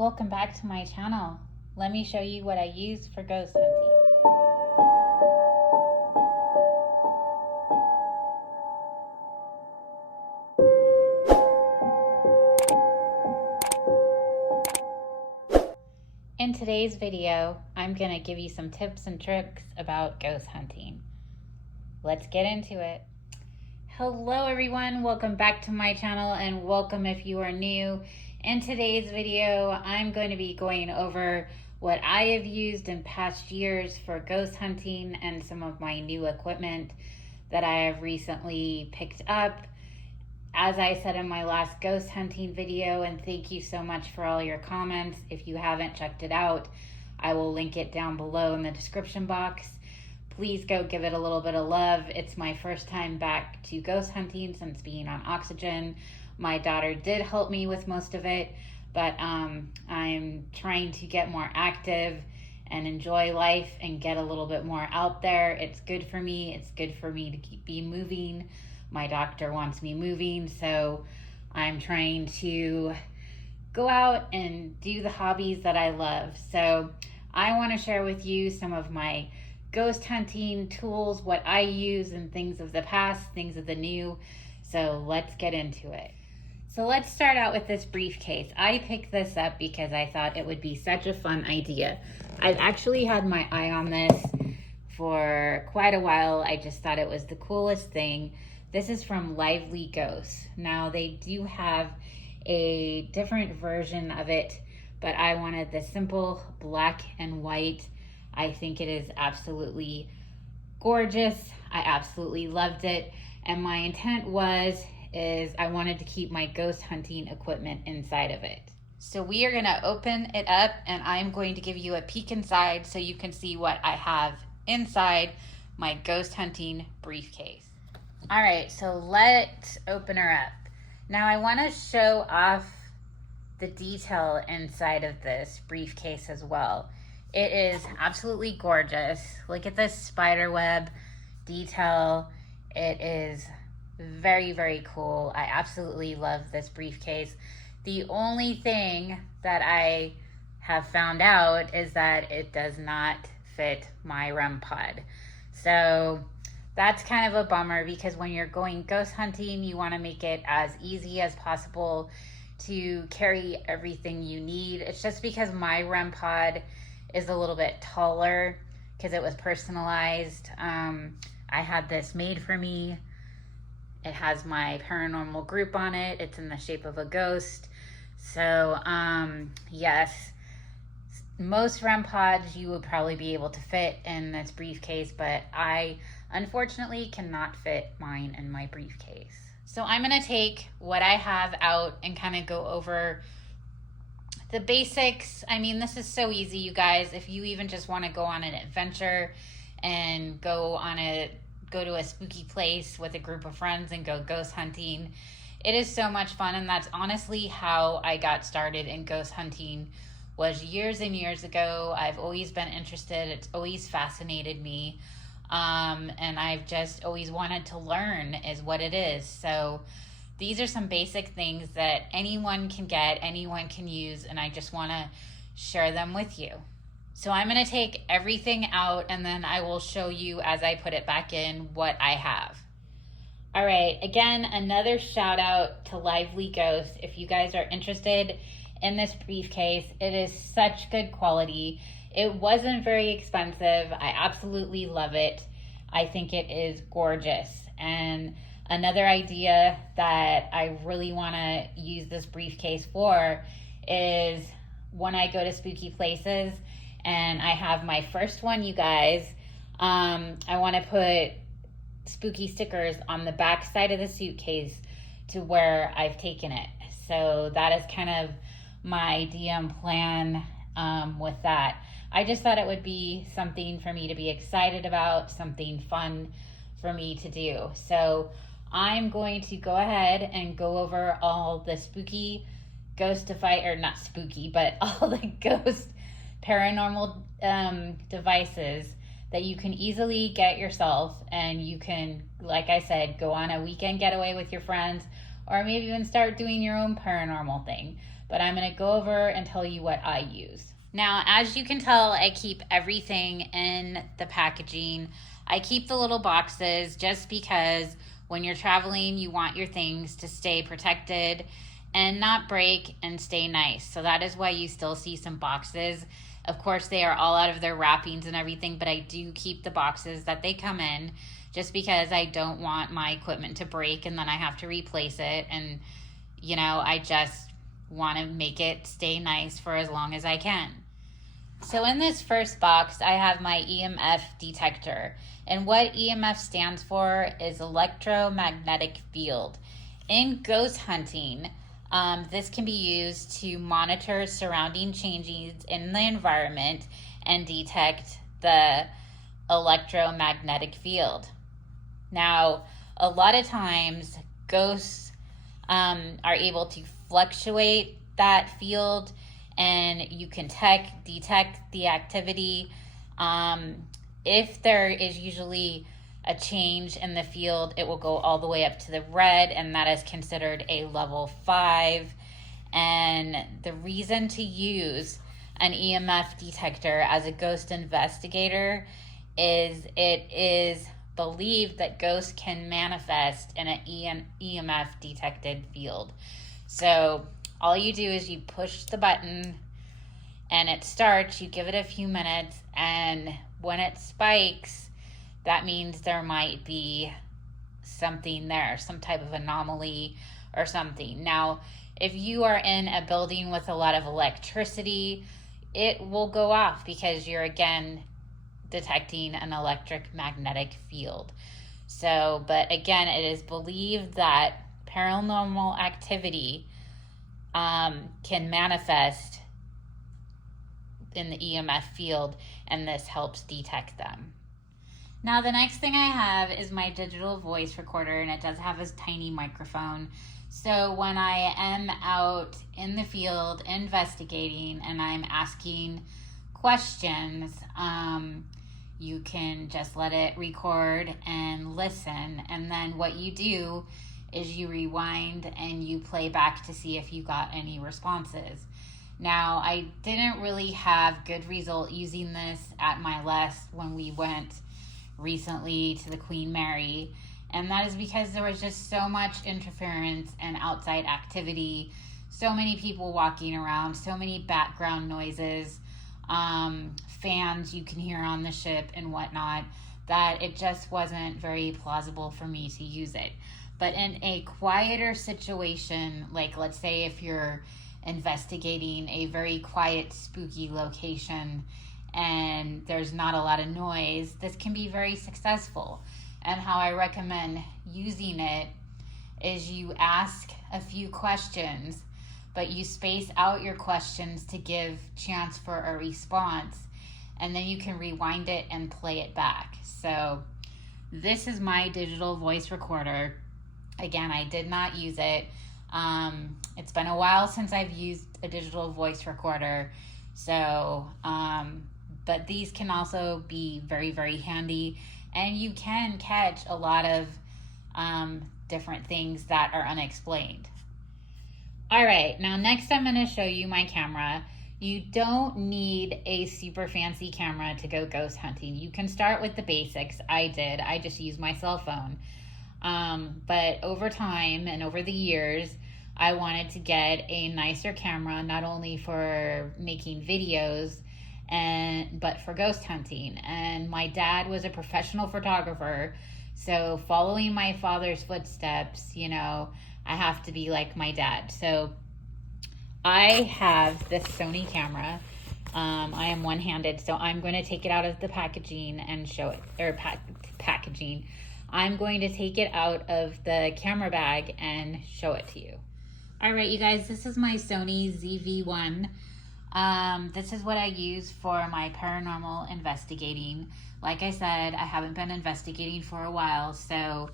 Welcome back to my channel. Let me show you what I use for ghost hunting. In today's video, I'm going to give you some tips and tricks about ghost hunting. Let's get into it. Hello everyone, welcome back to my channel and welcome if you are new. In today's video, I'm going to be going over what I have used in past years for ghost hunting and some of my new equipment that I have recently picked up. As I said in my last ghost hunting video, and thank you so much for all your comments. If you haven't checked it out, I will link it down below in the description box. Please go give it a little bit of love. It's my first time back to ghost hunting since being on oxygen. My daughter did help me with most of it, but I'm trying to get more active and enjoy life and get a little bit more out there. It's good for me. It's good for me to be moving. My doctor wants me moving, so I'm trying to go out and do the hobbies that I love. So I want to share with you some of my ghost hunting tools, what I use, and things of the past, things of the new. So let's get into it. So let's start out with this briefcase. I picked this up because I thought it would be such a fun idea. I've actually had my eye on this for quite a while. I just thought it was the coolest thing. This is from Lcleighanneadventures Ghost. Now they do have a different version of it, but I wanted the simple black and white. I think it is absolutely gorgeous. I absolutely loved it. And my intent is I wanted to keep my ghost hunting equipment inside of it. So we are gonna open it up and I'm going to give you a peek inside so you can see what I have inside my ghost hunting briefcase. All right, so let's open her up. Now I wanna show off the detail inside of this briefcase as well. It is absolutely gorgeous. Look at this spider web detail. It is very, very cool. I absolutely love this briefcase. The only thing that I have found out is that it does not fit my REM pod. So that's kind of a bummer because when you're going ghost hunting, you want to make it as easy as possible to carry everything you need. It's just because my REM pod is a little bit taller because it was personalized. I had this made for me. It has my paranormal group on it. It's in the shape of a ghost. So yes, most REM pods you would probably be able to fit in this briefcase, but I unfortunately cannot fit mine in my briefcase. So I'm gonna take what I have out and kind of go over the basics. I mean, this is so easy, you guys. If you even just want to go on an adventure and go to a spooky place with a group of friends and go ghost hunting, it is so much fun. And that's honestly how I got started in ghost hunting, was years and years ago. I've always been interested. It's always fascinated me. And I've just always wanted to learn is what it is. So these are some basic things that anyone can get, anyone can use, and I just want to share them with you. So I'm going to take everything out and then I will show you as I put it back in what I have. All right, again, another shout out to Lcleighanneadventures Ghost. If you guys are interested in this briefcase, it is such good quality. It wasn't very expensive. I absolutely love it. I think it is gorgeous. And another idea that I really want to use this briefcase for is when I go to spooky places and I have my first one, you guys, I want to put spooky stickers on the back side of the suitcase to where I've taken it. So that is kind of my idea and plan with that. I just thought it would be something for me to be excited about, something fun for me to do. So I'm going to go ahead and go over all the spooky not spooky, but all the ghost paranormal devices that you can easily get yourself, and you can, like I said, go on a weekend getaway with your friends, or maybe even start doing your own paranormal thing. but I'm going to go over and tell you what I use. Now, as you can tell, I keep everything in the packaging. I keep the little boxes just because when you're traveling, you want your things to stay protected and not break and stay nice. So that is why you still see some boxes. Of course, they are all out of their wrappings and everything, but I do keep the boxes that they come in just because I don't want my equipment to break and then I have to replace it. And, you know, I just want to make it stay nice for as long as I can. So in this first box, I have my EMF detector. And what EMF stands for is electromagnetic field. In ghost hunting, this can be used to monitor surrounding changes in the environment and detect the electromagnetic field. Now, a lot of times ghosts are able to fluctuate that field, and you can detect the activity. If there is usually a change in the field, it will go all the way up to the red, and that is considered a level 5. And the reason to use an EMF detector as a ghost investigator is it is believed that ghosts can manifest in an EMF detected field. So all you do is you push the button and it starts, you give it a few minutes, and when it spikes, that means there might be something there, some type of anomaly or something. Now, if you are in a building with a lot of electricity, it will go off because you're, again, detecting an electromagnetic field. So, but again, it is believed that paranormal activity can manifest in the EMF field, and this helps detect them. Now, the next thing I have is my digital voice recorder, and it does have a tiny microphone. So when I am out in the field investigating and I'm asking questions, you can just let it record and listen. And then what you do is you rewind and you play back to see if you got any responses. Now, I didn't really have good result using this at my last when we went recently to the Queen Mary, and that is because there was just so much interference and outside activity, so many people walking around, so many background noises, fans you can hear on the ship and whatnot, that it just wasn't very plausible for me to use it. But in a quieter situation, like let's say if you're investigating a very quiet, spooky location and there's not a lot of noise, this can be very successful. And how I recommend using it is you ask a few questions, but you space out your questions to give chance for a response, and then you can rewind it and play it back. So this is my digital voice recorder. Again, I did not use it. It's been a while since I've used a digital voice recorder. So, but these can also be very, very handy, and you can catch a lot of different things that are unexplained. All right, now next I'm going to show you my camera. You don't need a super fancy camera to go ghost hunting. You can start with the basics. I did. I just used my cell phone. But over time and over the years, I wanted to get a nicer camera, not only for making videos, but for ghost hunting. And my dad was a professional photographer, so following my father's footsteps, you know, I have to be like my dad. So I have this Sony camera. I am one-handed, so I'm going to take it out of the packaging and show it, or packaging. I'm going to take it out of the camera bag and show it to you. All right, you guys, this is my Sony ZV-1. This is what I use for my paranormal investigating. Like I said, I haven't been investigating for a while, so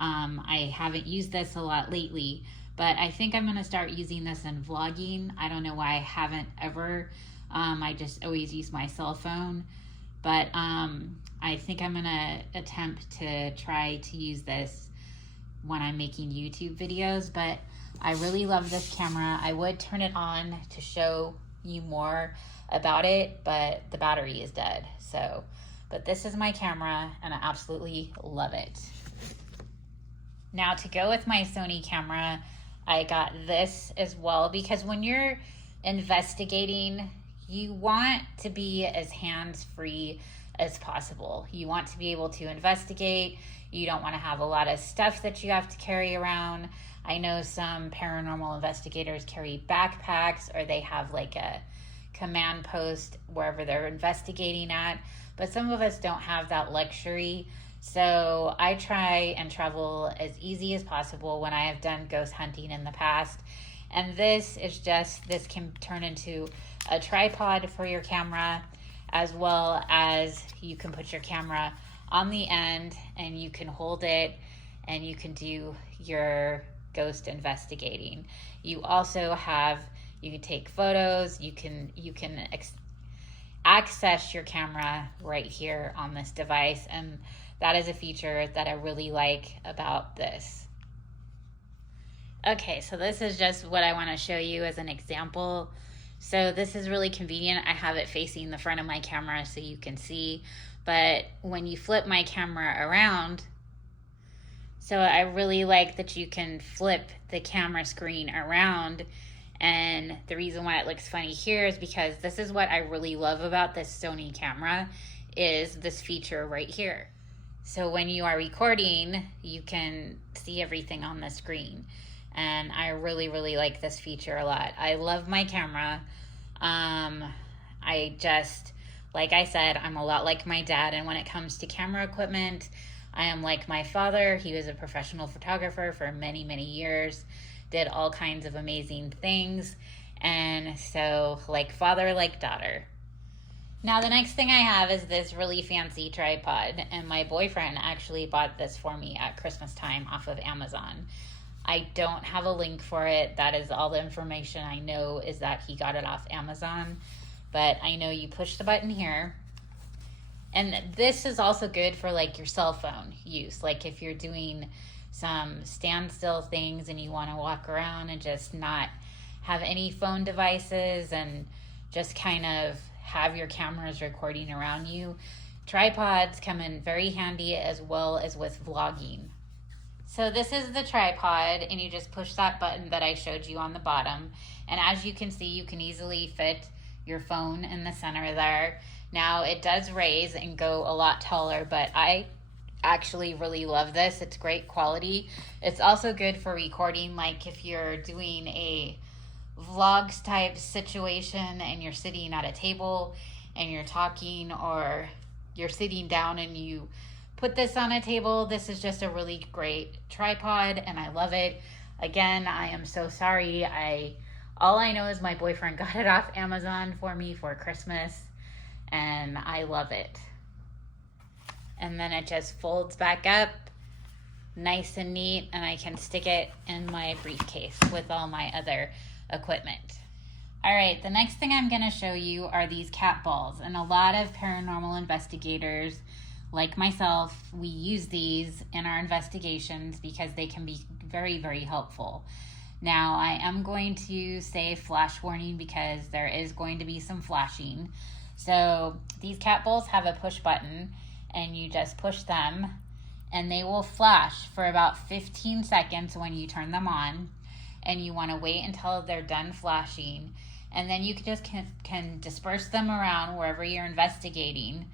I haven't used this a lot lately, but I think I'm going to start using this in vlogging. I don't know why I haven't ever. I just always use my cell phone, but I think I'm going to attempt to try to use this when I'm making YouTube videos. But I really love this camera. I would turn it on to show you more about it, but the battery is dead. So, but this is my camera and I absolutely love it. Now to go with my Sony camera, I got this as well, because when you're investigating, you want to be as hands-free as possible. You want to be able to investigate. You don't want to have a lot of stuff that you have to carry around. I know some paranormal investigators carry backpacks, or they have like a command post wherever they're investigating at, but some of us don't have that luxury. So I try and travel as easy as possible when I have done ghost hunting in the past. And this can turn into a tripod for your camera, as well as you can put your camera on the end and you can hold it and you can do your ghost investigating. You can take photos, you can access your camera right here on this device, and that is a feature that I really like about this. Okay, so this is just what I want to show you as an example. So this is really convenient. I have it facing the front of my camera so you can see, but when you flip my camera around, so I really like that you can flip the camera screen around. And the reason why it looks funny here is because this is what I really love about this Sony camera, is this feature right here. So when you are recording, you can see everything on the screen. And I really, really like this feature a lot. I love my camera. Like I said, I'm a lot like my dad. And when it comes to camera equipment, I am like my father. He was a professional photographer for many, many years, did all kinds of amazing things. And so like father, like daughter. Now the next thing I have is this really fancy tripod, and my boyfriend actually bought this for me at Christmas time off of Amazon. I don't have a link for it. That is all the information I know, is that he got it off Amazon. But I know you push the button here. And this is also good for like your cell phone use. Like if you're doing some standstill things and you want to walk around and just not have any phone devices and just kind of have your cameras recording around you, tripods come in very handy, as well as with vlogging. So this is the tripod, and you just push that button that I showed you on the bottom. And as you can see, you can easily fit your phone in the center there. Now it does raise and go a lot taller, but I actually really love this. It's great quality. It's also good for recording, like if you're doing a vlogs type situation and you're sitting at a table and you're talking, or you're sitting down and you put this on a table. This is just a really great tripod and I love it. Again, I am so sorry. All I know is my boyfriend got it off Amazon for me for Christmas, and I love it. And then it just folds back up nice and neat, and I can stick it in my briefcase with all my other equipment. All right, the next thing I'm going to show you are these cat balls, and a lot of paranormal investigators like myself, we use these in our investigations because they can be very, very helpful. Now, I am going to say flash warning because there is going to be some flashing. So these cat balls have a push button, and you just push them and they will flash for about 15 seconds when you turn them on, and you want to wait until they're done flashing, and then you can disperse them around wherever you're investigating.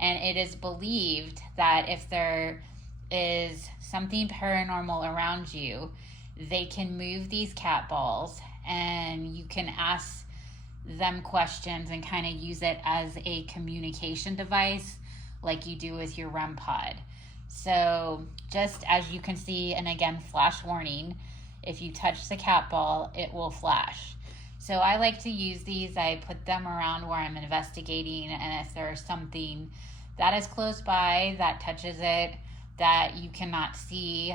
And it is believed that if there is something paranormal around you, they can move these cat balls, and you can ask them questions and kind of use it as a communication device like you do with your REM pod. So just as you can see, and again, flash warning, if you touch the cat ball, it will flash. So I like to use these. I put them around where I'm investigating, and if there's something that is close by that touches it that you cannot see,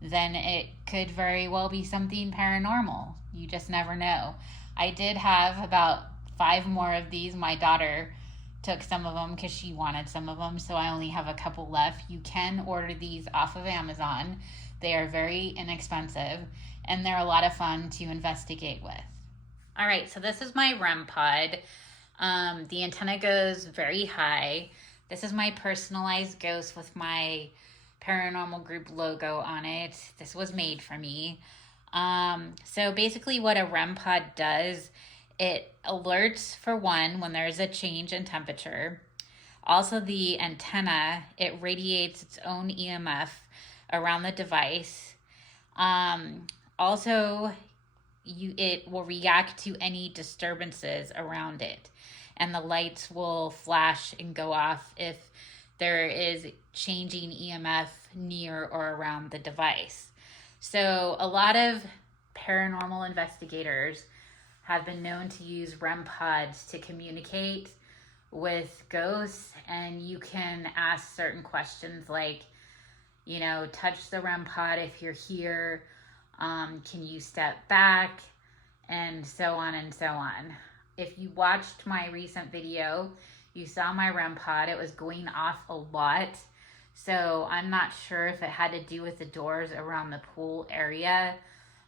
then it could very well be something paranormal. You just never know. I did have about 5 more of these. My daughter took some of them because she wanted some of them, so I only have a couple left. You can order these off of Amazon. They are very inexpensive and they're a lot of fun to investigate with. All right, so this is my REM pod. The antenna goes very high. This is my personalized ghost with my paranormal group logo on it. This was made for me. So basically what a REM pod does, it alerts for one when there's a change in temperature. Also the antenna, it radiates its own EMF around the device. Also, it will react to any disturbances around it, and the lights will flash and go off if there is changing EMF near or around the device. So a lot of paranormal investigators have been known to use REM pods to communicate with ghosts, and you can ask certain questions like, you know, touch the REM pod if you're here, can you step back, and so on and so on. If you watched my recent video, you saw my REM pod. It was going off a lot. So I'm not sure if it had to do with the doors around the pool area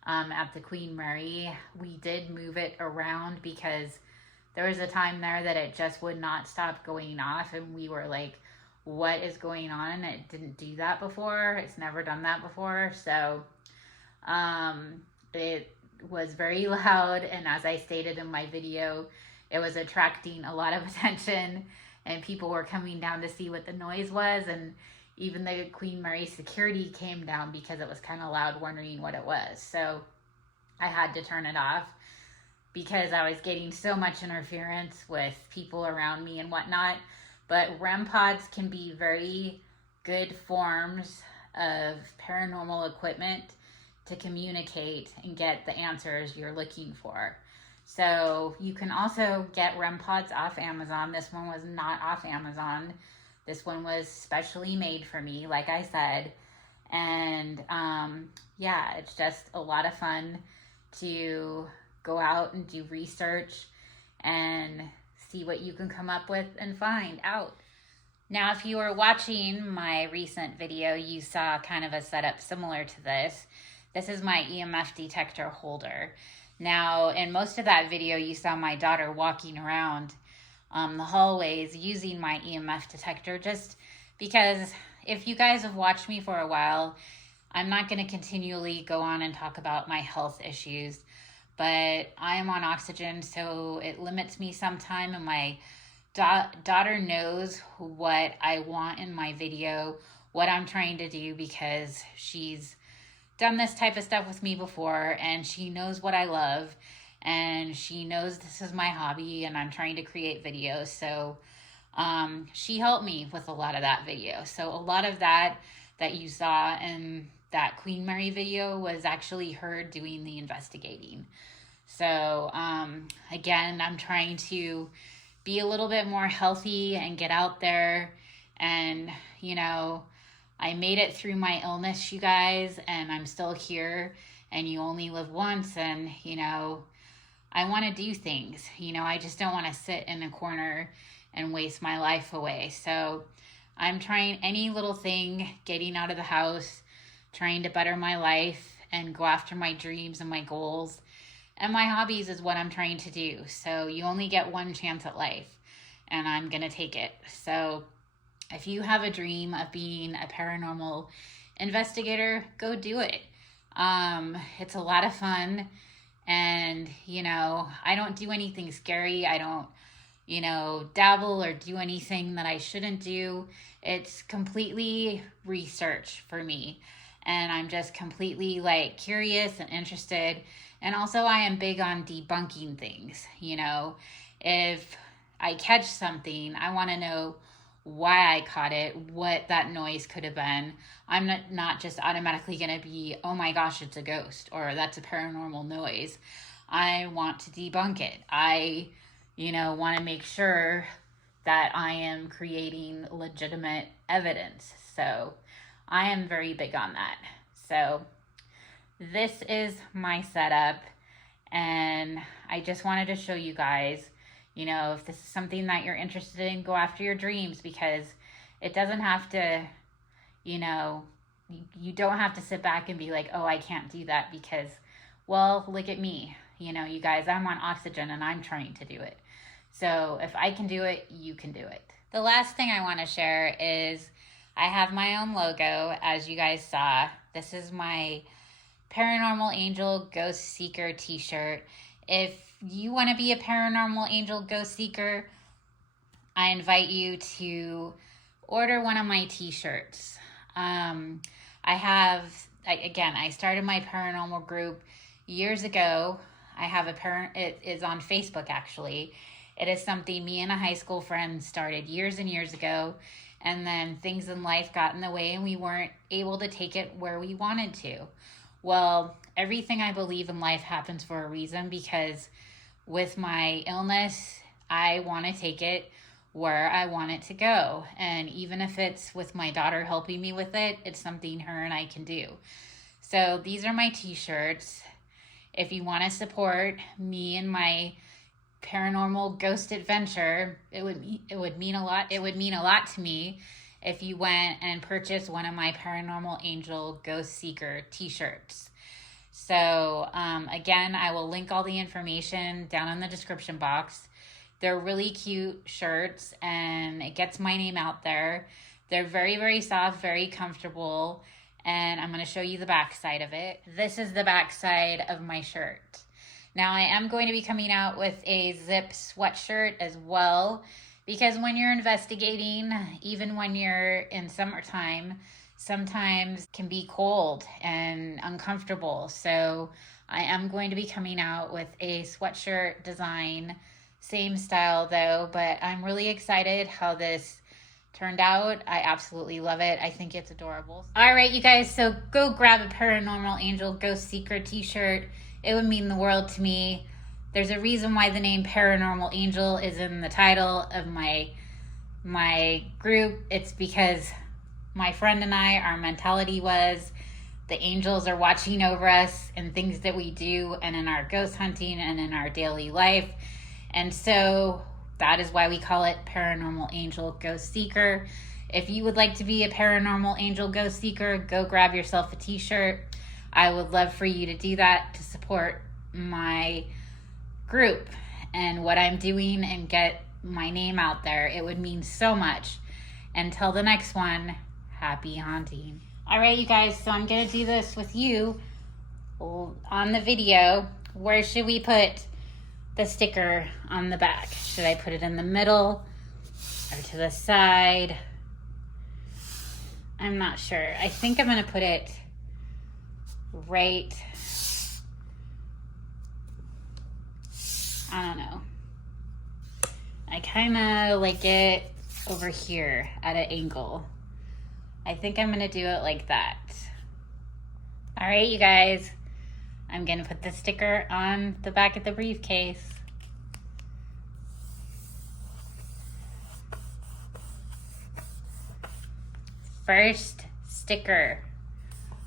at the Queen Mary. We did move it around because there was a time there that it just would not stop going off, and we were like, what is going on? It didn't do that before. It's never done that before. So it was very loud, and as I stated in my video, it was attracting a lot of attention, and people were coming down to see what the noise was, and even the Queen Mary security came down because it was kind of loud, wondering what it was. So I had to turn it off because I was getting so much interference with people around me and whatnot. But REM pods can be very good forms of paranormal equipment to communicate and get the answers you're looking for. So you can also get REM pods off Amazon. This one was not off Amazon. This one was specially made for me, like I said. And yeah, it's just a lot of fun to go out and do research and see what you can come up with and find out. Now, if you were watching my recent video, you saw kind of a setup similar to this. This is my EMF detector holder. Now, in most of that video, you saw my daughter walking around the hallways using my EMF detector, just because if you guys have watched me for a while, I'm not going to continually go on and talk about my health issues, but I am on oxygen, so it limits me sometime, and my daughter knows what I want in my video, what I'm trying to do, because she's done this type of stuff with me before, and she knows what I love, and she knows this is my hobby, and I'm trying to create videos. So she helped me with a lot of that video. So a lot of that you saw in that Queen Mary video was actually her doing the investigating. So again, I'm trying to be a little bit more healthy and get out there, and you know, I made it through my illness, you guys, and I'm still here, and you only live once, and, you know, I want to do things. You know, I just don't want to sit in a corner and waste my life away. So I'm trying any little thing, getting out of the house, trying to better my life and go after my dreams and my goals. And my hobbies is what I'm trying to do. So you only get one chance at life, and I'm going to take it. So if you have a dream of being a paranormal investigator, go do it. It's a lot of fun, and, you know, I don't do anything scary. I don't, you know, dabble or do anything that I shouldn't do. It's completely research for me, and I'm just completely like curious and interested. And also I am big on debunking things. You know, if I catch something, I want to know why I caught it, what that noise could have been. I'm not just automatically going to be, oh my gosh, it's a ghost, or that's a paranormal noise. I want to debunk it. I, you know, want to make sure that I am creating legitimate evidence. So I am very big on that. So this is my setup, and I just wanted to show you guys, you know, if this is something that you're interested in, go after your dreams, because it doesn't have to, you know, you don't have to sit back and be like, oh, I can't do that because, well, look at me. You know, you guys, I'm on oxygen and I'm trying to do it. So if I can do it, you can do it. The last thing I want to share is I have my own logo, as you guys saw. This is my Paranormal Angel Ghost Seeker t-shirt. If you want to be a Paranormal Angel Ghost Seeker, I invite you to order one of my t-shirts. I started my paranormal group years ago. It is on Facebook, actually. It is something me and a high school friend started years and years ago, and then things in life got in the way and we weren't able to take it where we wanted to. Well, everything I believe in life happens for a reason, because with my illness, I want to take it where I want it to go. And even if it's with my daughter helping me with it, it's something her and I can do. So these are my t-shirts. If you want to support me and my paranormal ghost adventure, it would mean a lot. It would mean a lot to me if you went and purchased one of my Paranormal Angel Ghost Seeker t-shirts. So again, I will link all the information down in the description box. They're really cute shirts and it gets my name out there. They're very, very soft, very comfortable. And I'm going to show you the back side of it. This is the back side of my shirt. Now I am going to be coming out with a zip sweatshirt as well, because when you're investigating, even when you're in summertime, sometimes can be cold and uncomfortable. So I am going to be coming out with a sweatshirt design, same style though, but I'm really excited how this turned out. I absolutely love it. I think it's adorable. All right, you guys, so go grab a Paranormal Angel Ghost Seeker t-shirt. It would mean the world to me. There's a reason why the name Paranormal Angel is in the title of my group. It's because my friend and I, our mentality was the angels are watching over us in things that we do and in our ghost hunting and in our daily life. And so that is why we call it Paranormal Angel Ghost Seeker. If you would like to be a Paranormal Angel Ghost Seeker, go grab yourself a t-shirt. I would love for you to do that to support my group and what I'm doing and get my name out there. It would mean so much. Until the next one, happy haunting. All right, you guys, so I'm going to do this with you on the video. Where should we put the sticker on the back? Should I put it in the middle or to the side? I'm not sure. I think I'm going to put it right, I don't know. I kind of like it over here at an angle. I think I'm going to do it like that. All right, you guys. I'm going to put the sticker on the back of the briefcase. First sticker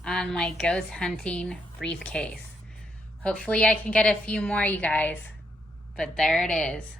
on my ghost hunting briefcase. Hopefully I can get a few more, you guys. But there it is.